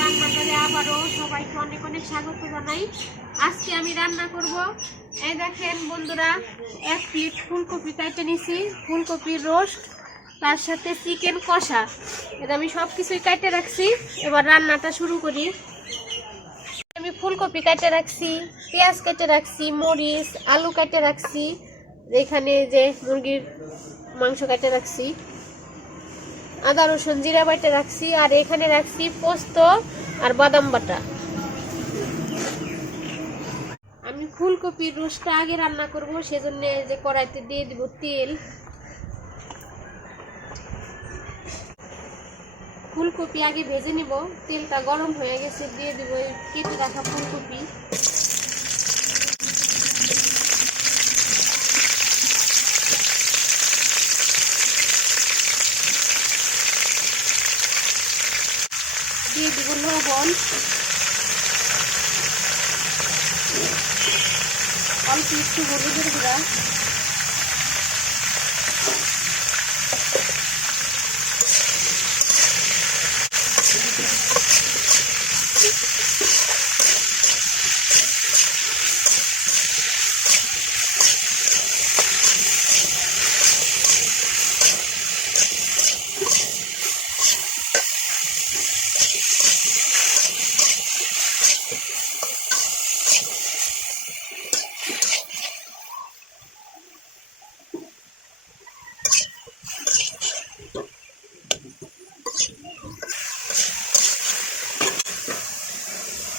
রান্নাঘরে আবারও সবাইকে অনেক অনেক স্বাগত জানাই। আজকে আমি রান্না করব, এই দেখেন বন্ধুরা, 1 প্লেট ফুলকপি কেটে নিছি, ফুলকপির রোস্ট, তার সাথে চিকেন কষা। এটা আমি সব কিছুই কেটে রাখছি। এবার রান্নাটা শুরু করি। আমি ফুলকপি কেটে রাখছি, পেঁয়াজ কেটে রাখছি, মরিচ আলু কেটে রাখছি, এখানে যে মুরগির মাংস কেটে রাখছি, আদা রসুন জিরা বাটে রাখছি, আর এখানে রাখছি পোস্ত আর বাদাম বাটা। আমি ফুলকপির রোস্টটা আগে রান্না করব, সেজন্য যে কড়াইতে দিয়ে দিব তেল। ফুলকপি আগে ভেজে নিব, তেলটা গরম হয়ে গেছে, দিয়ে দিব কেটে রাখা ফুলকপি। দিয়ে দিব লবণ, অল্প একটু হলুদের গুঁড়া,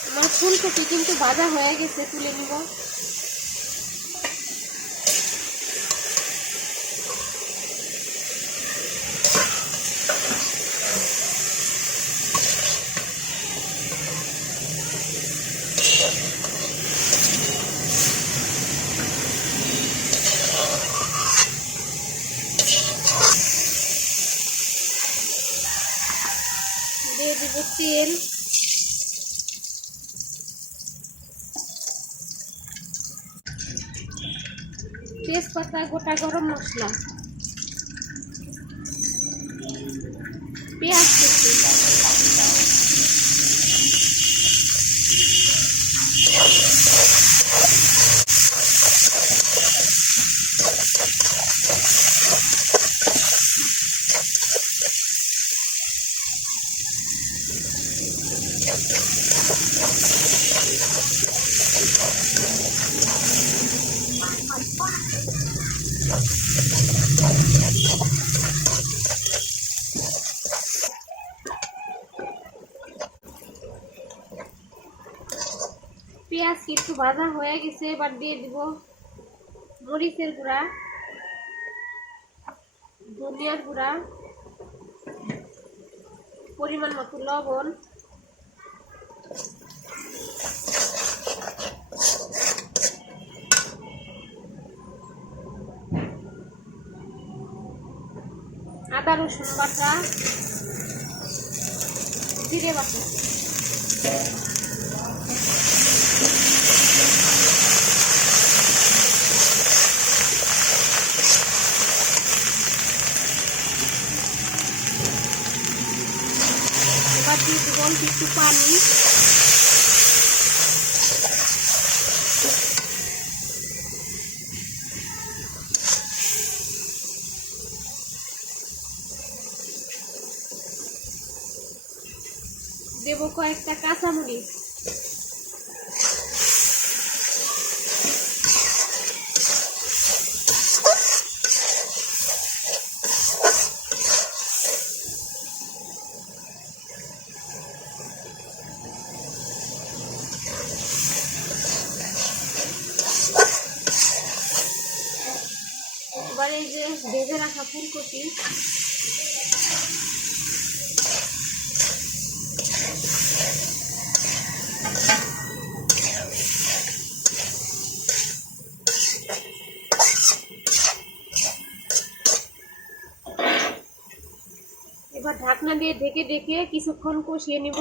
আমার ফুলকপি কিন্তু ভাজা হয়ে গেছে, তুলে নিব। দিয়ে দিব তেল, তেজপাতা, গোটা গরম মশলা, পেঁয়াজ কুচি, পেঁয়াজ একটু ভাজা হয়ে গেছে। এবার দিয়ে দিব মরিচের গুঁড়া, ধনিয়ার গুঁড়া, পরিমাণ মতো লবণ, আদা রসুন বাটা, জিরে বাটা। এবার দিয়ে দেব অল্প একটু পানি, দেব কয়েকটা কাঁচামরিচ, এবার এই যে ভেজে রাখা ফুলকপি, এবার ঢাকনা দিয়ে ঢেকে ঢেকে কিছুক্ষণ কষিয়ে নিব।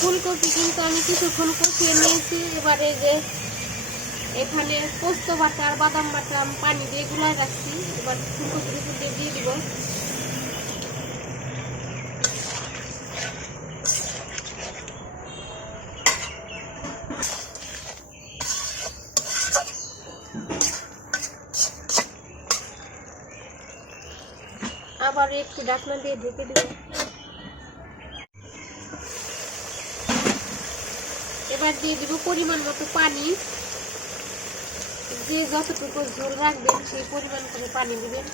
ফুলকপি কিন্তু আমি কিছুক্ষণ কষিয়ে নিয়েছি। এবারে যে এখানে পোস্ত বাটা আর বাদাম বাটা পানি দিয়ে গুলায় রাখছি, এবার ফুলকপির উপর দিয়ে দিব। আবার একটু ঢাকনা দিয়ে ঢেকে দেব। এবার দিয়ে দিব পরিমাণ মতো পানি। যে যতটুকু ঝোল রাখবেন সেই পরিমাণ করে পানি দিবেন।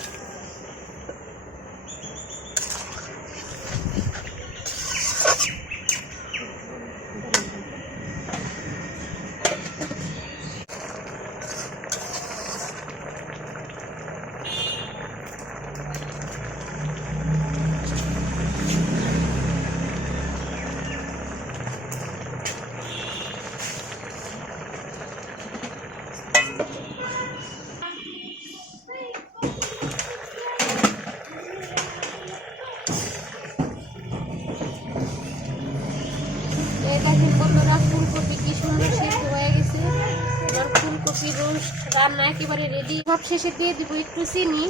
দেখেন বন্ধুরা, ফুলকপি কি সুন্দর সিদ্ধ হয়ে গেছে। আমার ফুলকপি রোস্ট রান্না একেবারে রেডি। সব শেষে দিয়ে দিব একটু চিনি।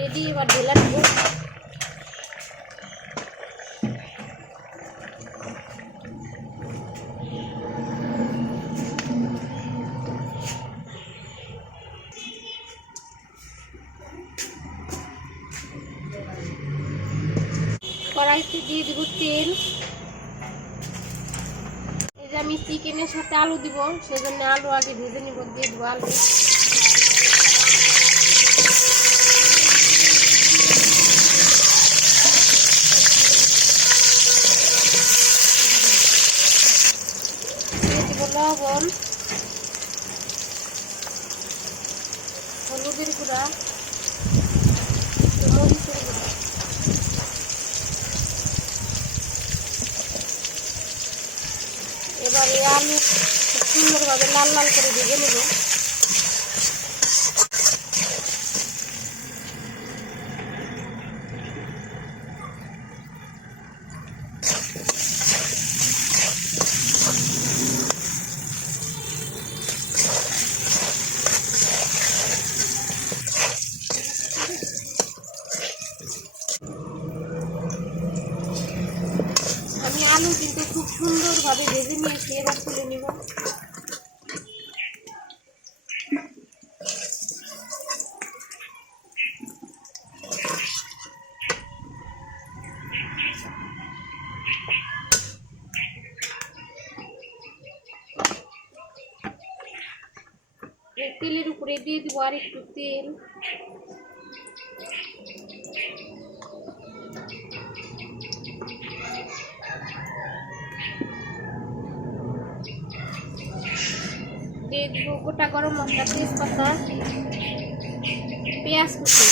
রেডি, এবার ঢেলা দেবো। কড়াইতে দিয়ে দিব তেল। এই যে আমি চিকেনের সাথে আলু দিব, সেজন্য আলু আগে ভেজে নিব। দিয়ে দিব আলু। দিয়ে দিব লবণ, হলুদের গুঁড়া, মরিচের গুঁড়া। এবার এই আলু খুব সুন্দরভাবে লাল লাল করে ভেজে নেব। আমি আলু কিন্তু খুব সুন্দরভাবে ভেজে নিয়েছি, এবার তুলে নিব। তেলের উপরে দিয়ে দিব আর একটু তেল। দিয়ে দিব গোটা গরম মশলা, তেজপাতা, পেঁয়াজ কুচি।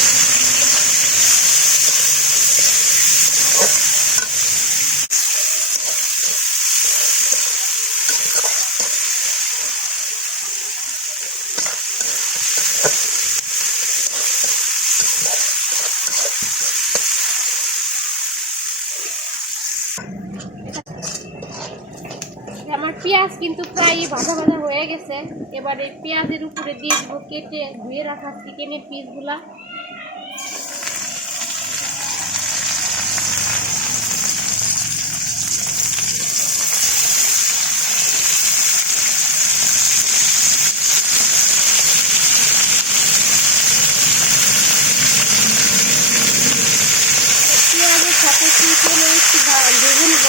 আমার পেঁয়াজ কিন্তু প্রায় ভাজা ভাজা হয়ে গেছে। এবার এই পেঁয়াজের উপরে দিয়ে দিব কেটে ধুয়ে রাখা চিকেনের পিসগুলা। পেঁয়াজের সাথে চিকেন একটু ভেজে নিব।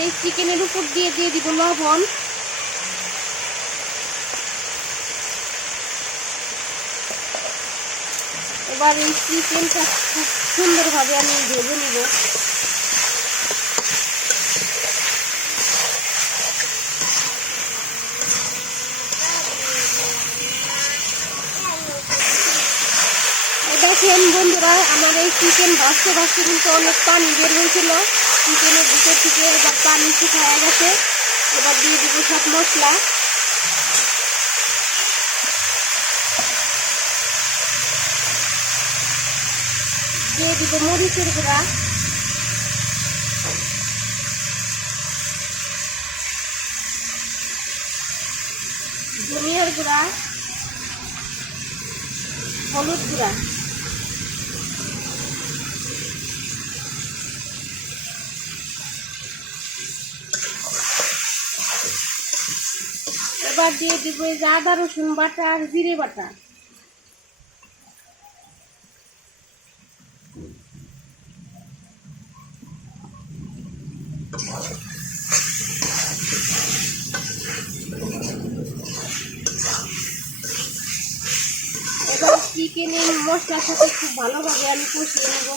এই চিকেনের উপর দিয়ে দিব লবণ। এবার এই চিকেনটা খুব সুন্দরভাবে আমি ভেজে নিব। দেখেন বন্ধুরা, আমার এই চিকেন ভাজতে ভাজতে কিন্তু অনেক পানি বের হয়েছিল চিকেনের ভিতর থেকে। এবার পানি শুকিয়ে গেছে। এবার দিয়ে দিব সব মশলা। দিয়ে দিব মরিচের গুঁড়া, ধনিয়ার গুঁড়া, হলুদ গুঁড়া। এবার দিয়ে দিব এই যে আদা রসুন বাটা আর জিরে বাটা। এবার চিকেনের মশলার সাথে খুব ভালোভাবে আমি কষিয়ে নেব।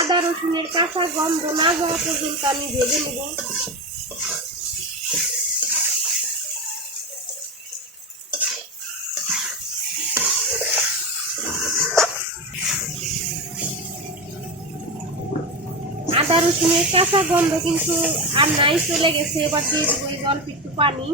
আদা রসুনের কাঁচা গন্ধ না যাওয়া পর্যন্ত আমি ভেজে নেব। আদা রসুনের কাঁচা গন্ধ কিন্তু আর নাই, চলে গেছে। এবার দিয়ে দেবো এই অল্প একটু পানি।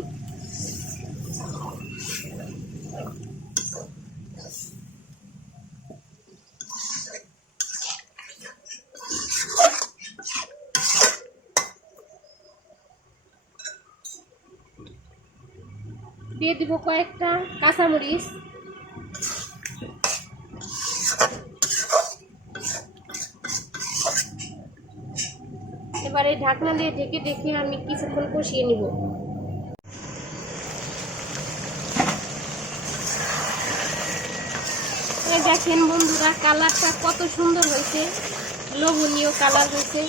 দিয়ে দিব কয়েকটা কাঁচামরিচ। এবারে ঢাকনা দিয়ে ঢেকে ঢেকে আমি কিছুক্ষণ কষিয়ে নিব। দেখেন বন্ধুরা, কালারটা কত সুন্দর হয়েছে, লোভনীয় কালার হয়েছে।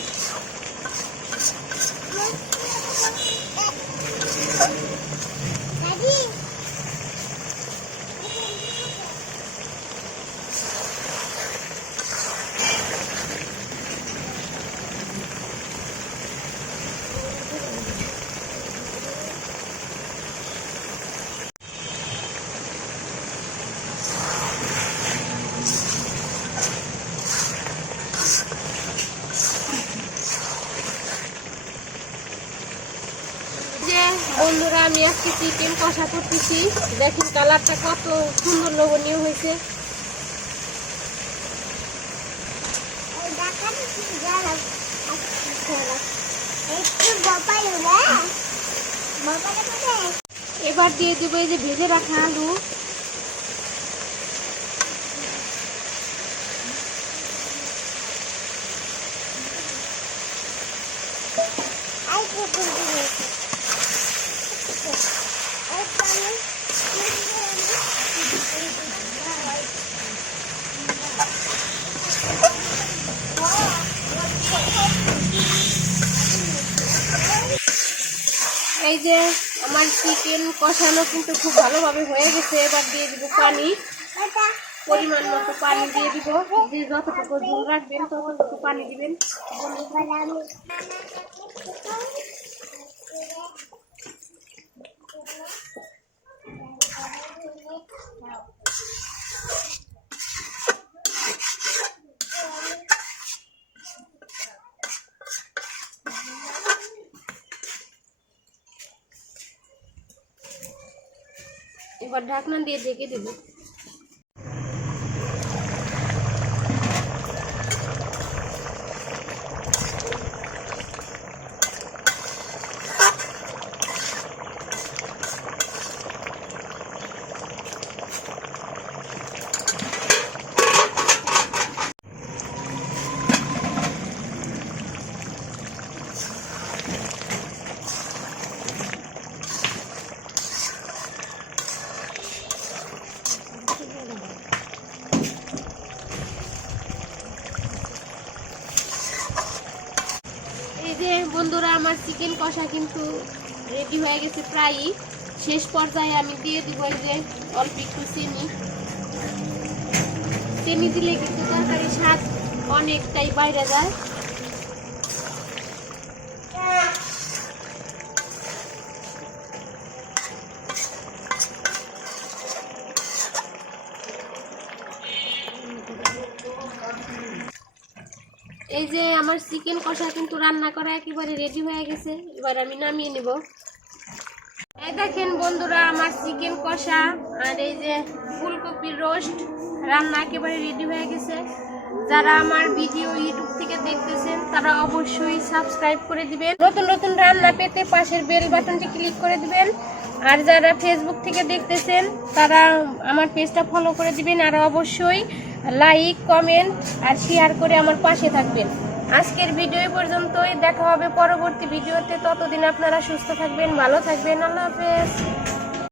বন্ধুরা, আমি আজকে চিকেন কষা করতেছি। দেখেন কালারটা কত সুন্দর লোভনীয় হয়েছে। এবার দিয়ে দেবো এই যে ভেজে রাখা আলু। এই যে আমার চিকেন কষানো কিন্তু খুব ভালোভাবে হয়ে গেছে। এবার দিয়ে দিব পানি, পরিমাণ মতো পানি দিয়ে দিব। যে যতটুকু ঝোল রাখবেন ততটুকু পানি দিবেন। এবার ঢাকনা দিয়ে ঢেকে দেব। বন্ধুরা, আমার চিকেন কষা কিন্তু রেডি হয়ে গেছে প্রায়ই। শেষ পর্যায়ে আমি দিয়ে দিব এই যে অল্প একটু চিনি। চিনি দিলে কিন্তু তরকারির স্বাদ অনেকটাই বাইরে যায়। এই যে আমার চিকেন কষা কিন্তু রান্না করা একেবারে রেডি হয়ে গেছে, এবার আমি নামিয়ে নেব। এই দেখেন বন্ধুরা, আমার চিকেন কষা আর এই যে ফুলকপির রোস্ট রান্না একেবারে রেডি হয়ে গেছে। যারা আমার ভিডিও ইউটিউব থেকে দেখতেছেন তারা অবশ্যই সাবস্ক্রাইব করে দিবেন, নতুন নতুন রান্না পেতে পাশের বেল বাটনটি ক্লিক করে দিবেন। আর যারা ফেসবুক থেকে দেখতেছেন তারা আমার পেজটা ফলো করে দিবেন, আর অবশ্যই লাইক, কমেন্ট আর শেয়ার করে আমার পাশে থাকবেন। আজকের ভিডিও পর্যন্তই, দেখা হবে পরবর্তী ভিডিওতে। ততদিন আপনারা সুস্থ থাকবেন, ভালো থাকবেন। আল্লাহ হাফেজ।